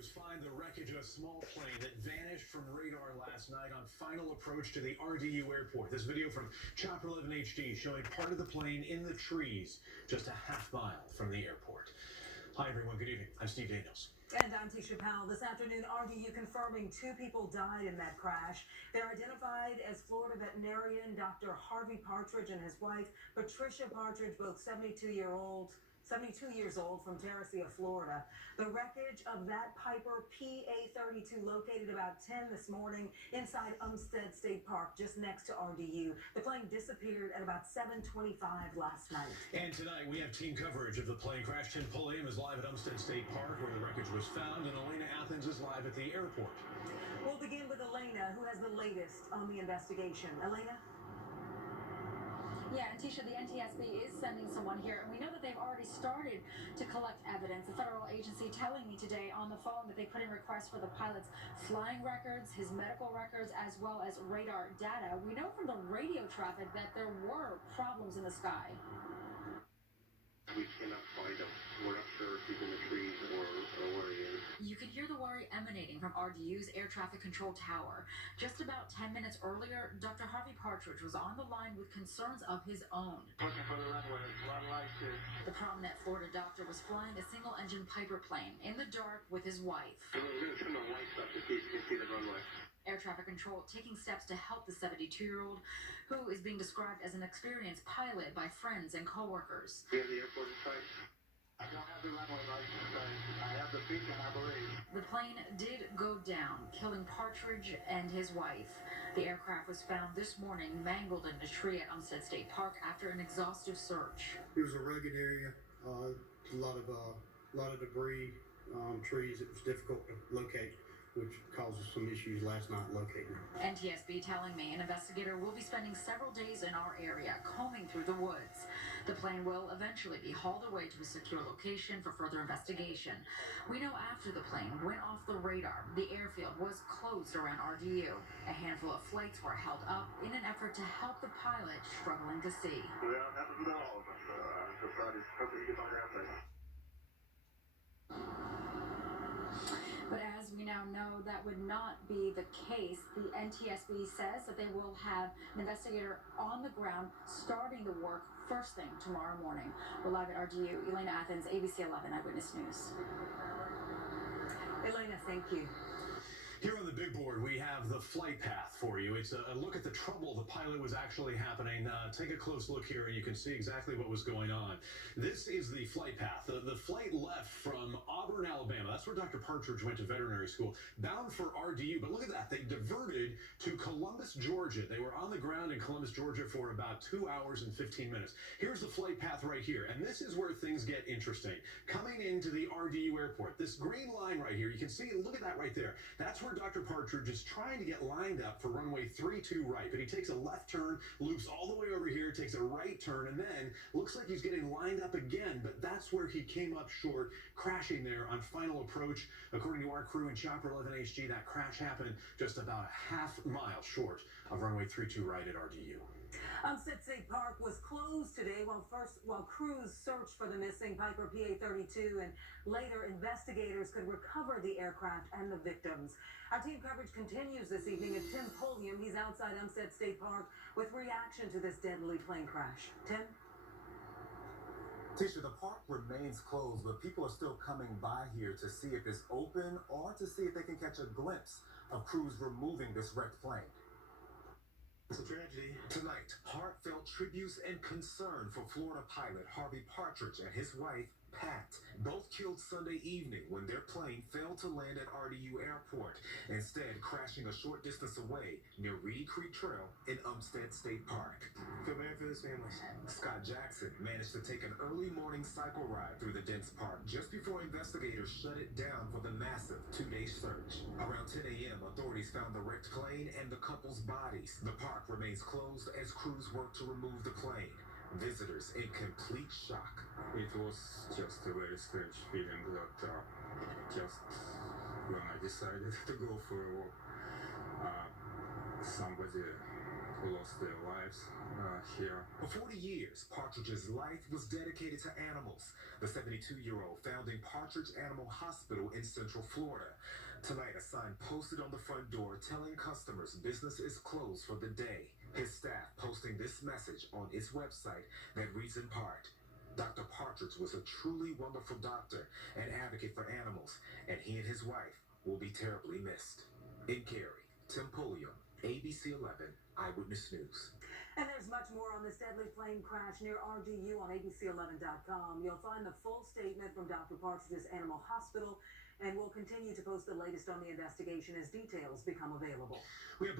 crews find the wreckage of a small plane that vanished from radar last night on final approach to the RDU airport. This video from Chopper 11 HD showing part of the plane in the trees just a half-mile from the airport. Hi, everyone. Good evening. I'm Steve Daniels. And I'm Tisha Powell. This afternoon, RDU confirming 2 people died in that crash. They're identified as Florida veterinarian Dr. Harvey Partridge and his wife, Patricia Partridge, both 72 years old from Terracea, Florida. The wreckage of that Piper PA-32 located about 10 this morning inside Umstead State Park, just next to RDU. The plane disappeared at about 7:25 last night. And tonight we have team coverage of the plane crash. Tim Pulliam is live at Umstead State Park where the wreckage was found, and Elena Athens is live at the airport. We'll begin with Elena, who has the latest on the investigation. Elena? Yeah, and Tisha, the NTSB is sending someone here, and we know that they've already started to collect evidence. The federal agency telling me today on the phone that they put in requests for the pilot's flying records, his medical records, as well as radar data. We know from the radio traffic that there were problems in the sky. We cannot find him. We're not sure if he's in the trees or where he is. You can hear the worry emanating from RDU's air traffic control tower. Just about 10 minutes earlier, Dr. Harvey Partridge was on the line with concerns of his own. Looking for the runway. The prominent Florida doctor was flying a single-engine Piper plane in the dark with his wife. We're going to turn the lights up to see if you can see the runway. Air traffic control taking steps to help the 72-year-old, who is being described as an experienced pilot by friends and coworkers. Do you have the airport in sight? I don't have the runway license. I have the beacon, I believe. The plane did go down, killing Partridge and his wife. The aircraft was found this morning mangled in a tree at Umstead State Park after an exhaustive search. It was a rugged area, a lot of debris, trees. It was difficult to locate, which causes some issues last night locating. NTSB telling me an investigator will be spending several days in our area combing through the woods. The plane will eventually be hauled away to a secure location for further investigation. We know after the plane went off the radar, the airfield was closed around RDU. A handful of flights were held up in an effort to help the pilot struggling to see. Well, that was not all of us. Just hoping you get on that thing. But as we now know, that would not be the case. The NTSB says that they will have an investigator on the ground starting the work first thing tomorrow morning. We're live at RDU. Elena Athens, ABC 11 Eyewitness News. Elena, thank you. Here on the big board, we have the flight path for you. It's a look at the trouble the pilot was actually happening. Take a close look here, and you can see exactly what was going on. This is the flight path. The flight left from Auburn, Alabama. That's where Dr. Partridge went to veterinary school, bound for RDU. But look at that. They diverted to Columbus, Georgia. They were on the ground in Columbus, Georgia for about 2 hours and 15 minutes. Here's the flight path right here, and this is where things get interesting. Coming into the RDU airport, this green line right here, you can see, look at that right there. That's where Dr. Partridge is trying to get lined up for runway 32 right, but he takes a left turn, loops all the way over here, takes a right turn, and then looks like he's getting lined up again, but that's where he came up short, crashing there on final approach. According to our crew in Chopper 11 HG, that crash happened just about a half mile short of runway 32 right at RDU. Umstead State Park was closed today while crews searched for the missing Piper PA-32, and later investigators could recover the aircraft and the victims. Our team coverage continues this evening at Tim Pulliam. He's outside Umstead State Park with reaction to this deadly plane crash. Tim? Tisha, the park remains closed, but people are still coming by here to see if it's open or to see if they can catch a glimpse of crews removing this wrecked plane. It's a tragedy. Tonight, heartfelt tributes and concern for Florida pilot Harvey Partridge and his wife, Pat, both killed Sunday evening when their plane failed to land at RDU Airport, instead crashing a short distance away near Reedy Creek Trail in Umstead State Park. Feel bad for his family. Scott Jackson managed to take an early morning cycle ride through the dense park just before investigators shut it down for the massive 2-day search. Around 10 a.m., authorities found the wrecked plane and the couple's bodies. The park remains closed as crews work to remove the plane. Visitors in complete shock. It was just a very strange feeling that just when I decided to go for a walk, somebody who lost their lives here. For 40 years, Partridge's life was dedicated to animals. The 72-year-old founding Partridge Animal Hospital in Central Florida. Tonight, a sign posted on the front door telling customers business is closed for the day. His staff posting this message on its website that reads in part, Dr. Partridge was a truly wonderful doctor and advocate for animals, and he and his wife will be terribly missed. In Cary, Tim Pulliam, ABC 11 Eyewitness News. And there's much more on this deadly plane crash near RDU on ABC11.com. You'll find the full statement from Dr. Partridge's Animal Hospital, and we'll continue to post the latest on the investigation as details become available. We have